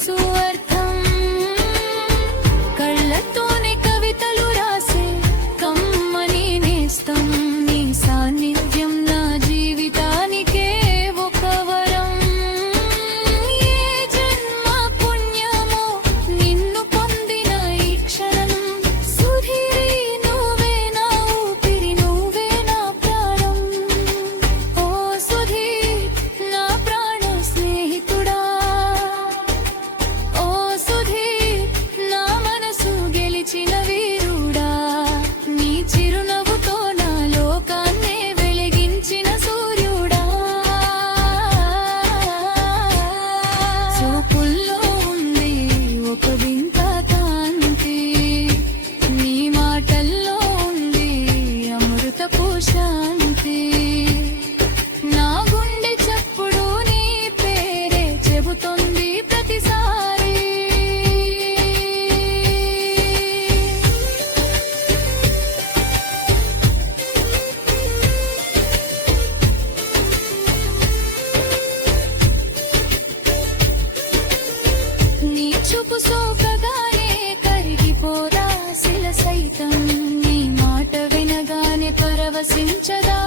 తెలుసు అర్థం. కళ్ళతోనే కవితలు రాసే కమ్మని నేస్తం. నీ సాన్నిధ్యం నా జీవితానికే ఒక వరం. ఏ జన్మ పుణ్యమో నిన్ను పొందిన ఈ క్షణం. సుధీరి నువ్వే నా ఊపిరి, నువ్వే నా ప్రాణం. ఓ సుధీర్ నా ప్రాణ స్నేహితుడా, ఓ సుధీర్ నా మనసు గెలిచిన వీరుడా. నీ చిరునవ్వుతో నా లోకాన్నే వెలిగించిన సూర్యుడా. చూపుల్లో ఉంది ఒక వింత కాంతి, నీ మాటల్లో ఉంది అమృతపు శాంతి. నా గుండె చప్పుడు నీ పేరే చెబుతోంది ప్రతిసారి. నీ చూపు సోకగానే కరిగిపోదా శిల సైతం. నీ మాట వినగానే పరవశించదా